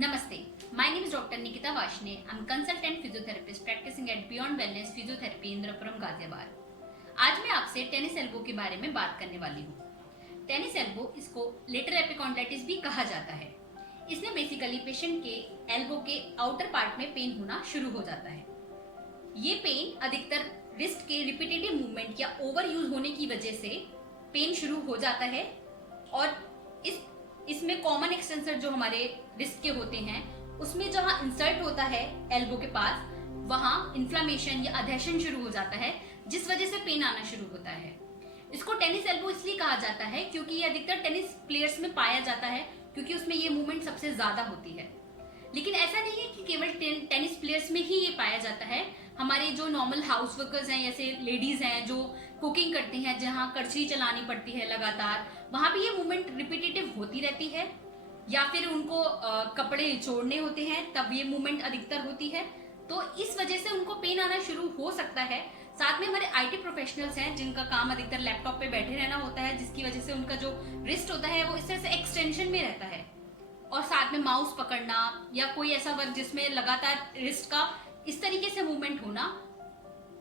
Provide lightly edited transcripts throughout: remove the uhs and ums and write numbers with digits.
Namaste. My name is Dr. Nikita Vashne. I'm consultant physiotherapist practicing at Beyond Wellness Physiotherapy Indrapuram Ghaziabad. आज मैं आपसे tennis elbow के बारे में बात करने वाली हूँ। टेनिस एल्बो, इसको लेटरल एपिकॉन्डाइटिस भी कहा जाता है। इसमें बेसिकली पेशेंट के एल्बो के आउटर पार्ट में पेन होना शुरू हो जाता है। ये पेन अधिकतर रिस्ट के रिपीटेटिव मूवमेंट या ओवर यूज होने की वजह से पेन शुरू हो जाता है और इसमें कॉमन एक्सटेंसर जो हमारे रिस्ट के होते हैं उसमें जहां इंसर्ट होता है एल्बो के पास, वहां इन्फ्लामेशन या अधेशन शुरू हो जाता है, जिस वजह से पेन आना शुरू होता है। इसको टेनिस एल्बो इसलिए कहा जाता है क्योंकि ये अधिकतर टेनिस प्लेयर्स में पाया जाता है, क्योंकि उसमें ये मूवमेंट सबसे ज्यादा होती है। लेकिन ऐसा नहीं है कि केवल टेनिस प्लेयर्स में ही ये पाया जाता है। हमारे जो नॉर्मल हाउस वर्कर्स हैं, जैसे लेडीज हैं जो कुकिंग करती हैं, जहाँ कड़छी चलानी पड़ती है लगातार, वहां भी ये मूवमेंट रिपीटेटिव होती रहती है। या फिर उनको कपड़े जोड़ने होते हैं, तब ये मूवमेंट अधिकतर होती है, तो इस वजह से उनको पेन आना शुरू हो सकता है। साथ में हमारे आईटी प्रोफेशनल्स हैं जिनका काम अधिकतर लैपटॉप पे बैठे रहना होता है, जिसकी वजह से उनका जो रिस्ट होता है वो इस तरह से एक्सटेंशन में रहता है। और साथ में माउस पकड़ना या कोई ऐसा वर्क जिसमें लगातार रिस्ट का इस तरीके से मूवमेंट होना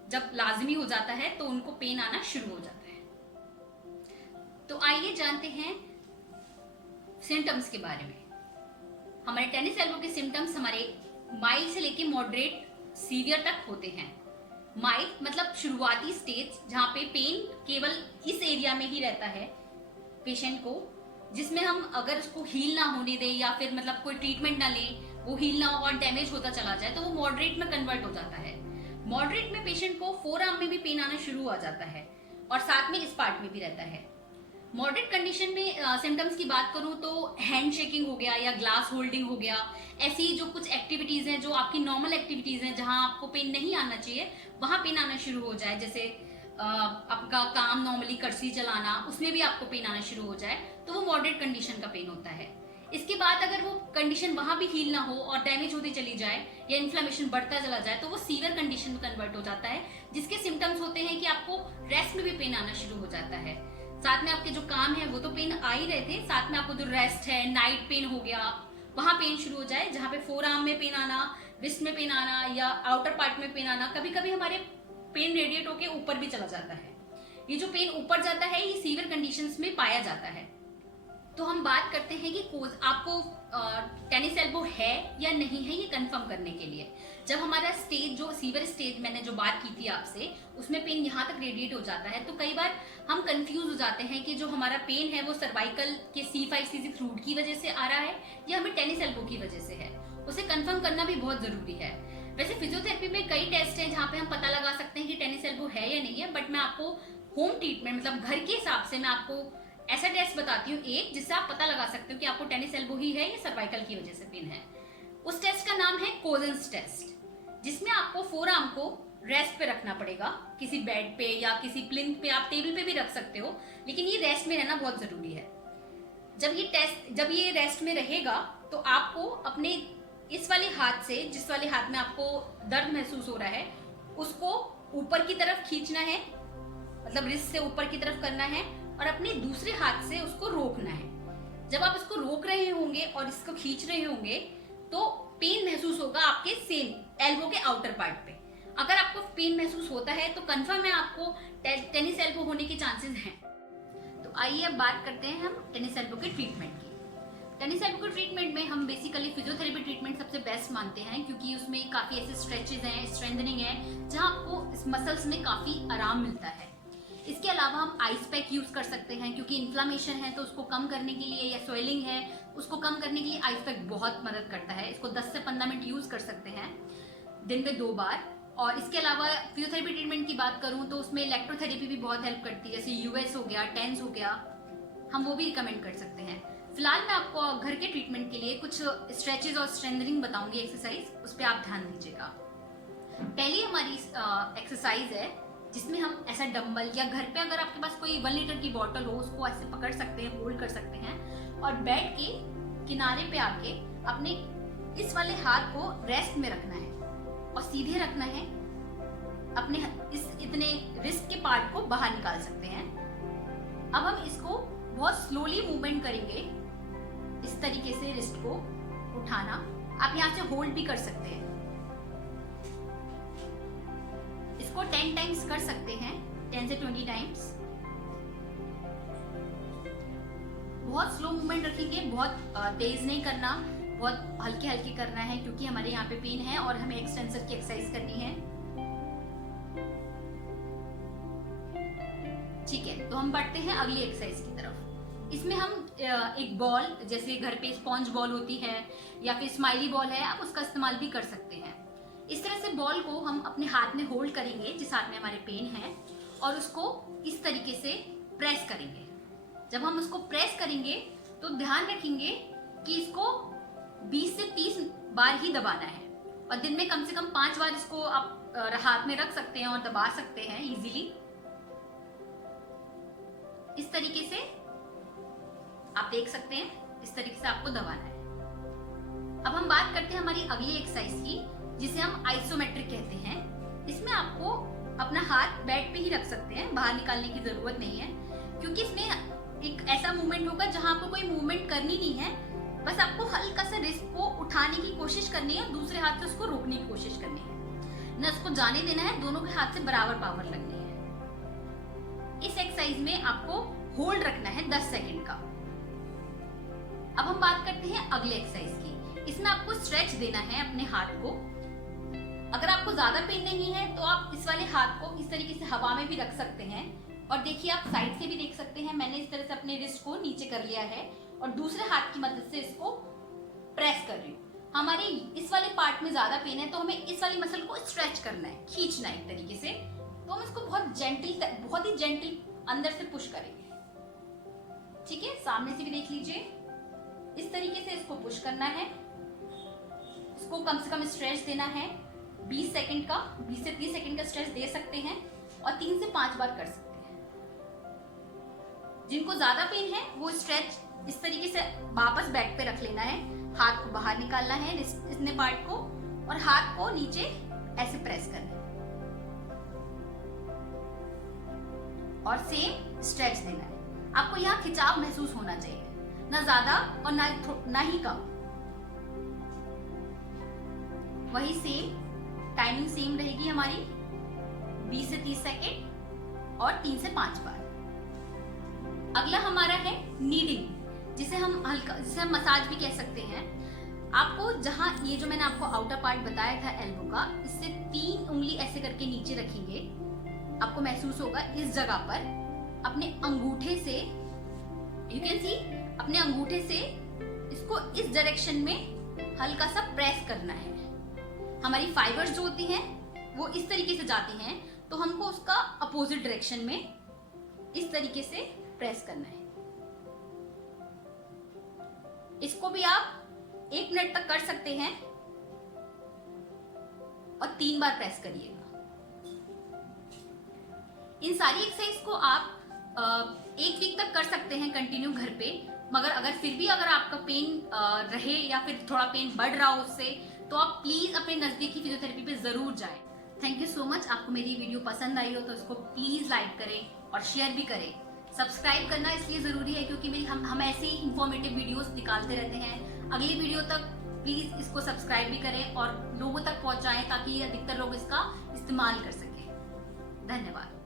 जब लाजमी हो जाता है तो उनको पेन आना शुरू हो जाता है। तो आइए जानते हैं सिम्टम्स के बारे में। हमारे टेनिस एल्बो के सिम्टम्स हमारे माइल्ड से लेके मॉडरेट सीवियर तक होते हैं। माइल्ड मतलब शुरुआती स्टेज, जहां पे पेन केवल इस एरिया में ही रहता है पेशेंट को, जिसमें हम अगर उसको हील ना होने दें या फिर मतलब कोई ट्रीटमेंट ना लें, वो हील ना हो और डैमेज होता चला जाए, तो वो मॉडरेट में कन्वर्ट हो जाता है। मॉडरेट में पेशेंट को फोर आर्म में भी पेन आना शुरू हो जाता है और साथ में इस पार्ट में भी रहता है। मॉडरेट कंडीशन में सिम्टम्स की बात करूं तो हैंड शेकिंग हो गया या ग्लास होल्डिंग हो गया, ऐसी जो कुछ एक्टिविटीज हैं जो आपकी नॉर्मल एक्टिविटीज हैं, जहां आपको पेन नहीं आना चाहिए वहां पेन आना शुरू हो जाए। जैसे आपका काम नॉर्मली कड़छी चलाना, उसमें भी आपको पेन आना शुरू हो जाए, तो वो मॉडरेट कंडीशन का पेन होता है। इसके बाद अगर वो कंडीशन वहां भी हील ना हो और डैमेज होती चली जाए या इन्फ्लेमेशन बढ़ता चला जाए, तो वो सीवियर कंडीशन में कन्वर्ट हो जाता है, जिसके सिम्टम्स होते हैं कि आपको रेस्ट में भी पेन आना शुरू हो जाता है। साथ में आपके जो काम है वो तो पेन आ ही रहे थे, साथ में आपको जो रेस्ट है, नाइट पेन हो गया, वहां पेन शुरू हो जाए, जहां पे फोर आर्म में पेन आना, रिस्ट में पेन आना या आउटर पार्ट में पेन आना। कभी कभी हमारे पेन रेडिएट होके ऊपर भी चला जाता है। ये जो पेन ऊपर जाता है ये सीवियर कंडीशंस में पाया जाता है। तो हम बात करते हैं कि आपको टेनिस एल्बो है या नहीं है, ये कंफर्म करने के लिए। जब हमारा स्टेज, जो सीवियर स्टेज मैंने जो बात की थी आपसे, उसमें पेन यहाँ तक रेडिएट हो जाता है, तो कई बार हम कंफ्यूज हो जाते हैं कि जो हमारा पेन है वो सर्वाइकल के C5-C6 रूट की वजह से आ रहा है या हमें टेनिस एल्बो की वजह से है। उसे कंफर्म करना भी बहुत जरूरी है। वैसे फिजियोथेरेपी में कई टेस्ट हैं जहाँ पे हम पता लगा सकते हैं कि टेनिस एल्बो है या नहीं है, बट मैं आपको होम ट्रीटमेंट मतलब घर के हिसाब से मैं आपको ऐसा टेस्ट बताती हूँ एक, जिससे आप पता लगा सकते हो कि आपको टेनिस एल्बो ही है या सर्वाइकल की वजह से पेन है। उस टेस्ट का नाम है कोजेंस टेस्ट, जिसमें आपको फोर आर्म को रेस्ट पे रखना पड़ेगा, किसी बेड पे या किसी प्लिंथ पे, आप टेबल पे भी रख सकते हो, लेकिन ये रेस्ट में रहना बहुत जरूरी है। जब ये रेस्ट में रहेगा तो आपको अपने इस वाले हाथ से, जिस वाले हाथ में आपको दर्द महसूस हो रहा है, उसको ऊपर की तरफ खींचना है, मतलब रिस्ट से ऊपर की तरफ करना है, और अपने दूसरे हाथ से उसको रोकना है। जब आप इसको रोक रहे होंगे और इसको खींच रहे होंगे तो पेन महसूस होगा आपके सेम एल्बो के आउटर पार्ट पे। अगर आपको पेन महसूस होता है तो कंफर्म है आपको टेनिस एल्बो होने के चांसेस हैं। तो आइए अब बात करते हैं हम टेनिस एल्बो के ट्रीटमेंट की। टेनिस एल्बो के ट्रीटमेंट में हम बेसिकली फिजियोथेरेपी ट्रीटमेंट सबसे बेस्ट मानते हैं, क्योंकि उसमें काफी ऐसे स्ट्रेचेज हैं, स्ट्रेंथनिंग है, जहां आपको इस मसल्स में काफी आराम मिलता है। इसके अलावा हम आइस पैक यूज कर सकते हैं, क्योंकि इन्फ्लामेशन है तो उसको कम करने के लिए, या स्वेलिंग है उसको कम करने के लिए आइस पैक बहुत मदद करता है। इसको 10 से 15 मिनट यूज कर सकते हैं दिन में 2 बार। और इसके अलावा फिजियोथेरेपी ट्रीटमेंट की बात करूं तो उसमें इलेक्ट्रोथेरेपी भी बहुत हेल्प करती है, जैसे यूएस हो गया, टेंस हो गया, हम वो भी रिकमेंड कर सकते हैं। फिलहाल मैं आपको घर के ट्रीटमेंट के लिए कुछ स्ट्रेचेज और स्ट्रेंथनिंग बताऊंगी एक्सरसाइज, उस पर आप ध्यान दीजिएगा। पहली हमारी एक्सरसाइज है जिसमें हम ऐसा डंबल, या घर पे अगर आपके पास कोई 1 लीटर की बॉटल हो उसको ऐसे पकड़ सकते हैं, होल्ड कर सकते हैं, और बेड के किनारे पे आके अपने इस वाले हाथ को रेस्ट में रखना है और सीधे रखना है। अपने इस इतने रिस्ट के पार्ट को बाहर निकाल सकते हैं। अब हम इसको बहुत स्लोली मूवमेंट करेंगे, इस तरीके से रिस्ट को उठाना। आप यहाँ से होल्ड भी कर सकते हैं। इसको 10 टाइम्स कर सकते हैं, 10 से 20 टाइम्स। बहुत स्लो मूवमेंट रखेंगे, बहुत तेज नहीं करना, बहुत हल्के हल्के करना है, क्योंकि हमारे यहाँ पे पेन है और हमें एक्सटेंसर की एक्सरसाइज करनी है। ठीक है, तो हम बढ़ते हैं अगली एक्सरसाइज की तरफ। इसमें हम एक बॉल, जैसे घर पे स्पॉन्ज बॉल होती है या फिर स्माइली बॉल है, आप उसका इस्तेमाल भी कर सकते हैं। इस तरह से बॉल को हम अपने हाथ में होल्ड करेंगे, जिस हाथ में हमारे पेन है, और उसको इस तरीके से प्रेस करेंगे। जब हम उसको प्रेस करेंगे तो ध्यान रखेंगे कि इसको 20 से 30 बार ही दबाना है, और दिन में कम से कम 5 बार इसको आप हाथ में रख सकते हैं और दबा सकते हैं इजीली। इस तरीके से आप देख सकते हैं, इस तरीके से आपको दबाना है। अब हम बात करते हैं हमारी अगली एक्सरसाइज की, जिसे हम आइसोमेट्रिक कहते हैं। इसमें आपको अपना हाथ बेड पे ही रख सकते हैं, बाहर निकालने की जरूरत नहीं है, क्योंकि इसमें एक ऐसा मूवमेंट होगा जहां आपको कोई मूवमेंट करनी नहीं है, बस आपको हल्का सा रिस्ट को उठाने की कोशिश करनी है और दूसरे हाथ से उसको रोकने की कोशिश करनी है, न उसको जाने देना है। दोनों के हाथ से बराबर पावर लगनी है। इस एक्सरसाइज में आपको होल्ड रखना है 10 सेकंड का। अब हम बात करते हैं अगले एक्सरसाइज की। इसमें आपको स्ट्रेच देना है अपने हाथ को। अगर आपको ज्यादा पेन नहीं है तो आप इस वाले हाथ को इस तरीके से हवा में भी रख सकते हैं, और देखिए आप साइड से भी देख सकते हैं, मैंने इस तरह से अपने रिस्ट को नीचे कर लिया है और दूसरे हाथ की मदद से इसको प्रेस कर रही हूँ। हमारे इस वाले पार्ट में ज्यादा पेन है तो हमें इस वाली मसल को स्ट्रेच करना है, खींचना है एक तरीके से। तो हम इसको बहुत ही जेंटल अंदर से पुश करेंगे। ठीक है, सामने से भी देख लीजिए, इस तरीके से इसको पुश करना है। इसको कम से कम स्ट्रेच देना है 20 सेकंड का, 20 से 30 सेकंड का स्ट्रेच दे सकते हैं और 3 से 5 बार कर सकते हैं। जिनको ज्यादा पेन है वो स्ट्रेच इस तरीके से वापस बेड पे रख लेना है, हाथ को बाहर निकालना है इतने पार्ट को, और हाथ को नीचे ऐसे प्रेस करना है और सेम स्ट्रेच देना है। आपको यहाँ खिंचाव महसूस होना चाहिए, ना ज्यादा और ना ही कम। वही सेम टाइमिंग सेम रहेगी हमारी, 20 से 30 सेकेंड और 3 से 5 बार। अगला हमारा है नीडिंग, जिसे हम मसाज भी कह सकते हैं। आपको जहां ये जो मैंने आपको आउटर पार्ट बताया था एल्बो का, इससे 3 उंगली ऐसे करके नीचे रखेंगे। आपको महसूस होगा इस जगह पर अपने अंगूठे से, यू कैन सी, अपने अंगूठे से इसको इस डायरेक्शन में हल्का सा प्रेस करना है। हमारी फाइबर्स जो होती हैं वो इस तरीके से जाती हैं, तो हमको उसका अपोजिट डायरेक्शन में इस तरीके से प्रेस करना है। इसको भी आप 1 मिनट तक कर सकते हैं और 3 बार प्रेस करिएगा। इन सारी एक्सरसाइज को आप 1 वीक तक कर सकते हैं कंटिन्यू घर पे, मगर अगर फिर भी अगर आपका पेन रहे या फिर थोड़ा पेन बढ़ रहा हो उससे, तो आप प्लीज अपने नजदीकी फिजियोथेरेपी पे जरूर जाएं। Thank you so much. आपको मेरी वीडियो पसंद आई हो तो इसको प्लीज लाइक करें और शेयर भी करें। सब्सक्राइब करना इसलिए जरूरी है क्योंकि हम ऐसे ही इंफॉर्मेटिव वीडियोस निकालते रहते हैं। अगली वीडियो तक प्लीज इसको सब्सक्राइब भी करें और लोगों तक पहुंचाएं ताकि अधिकतर लोग इसका इस्तेमाल कर सकें। धन्यवाद।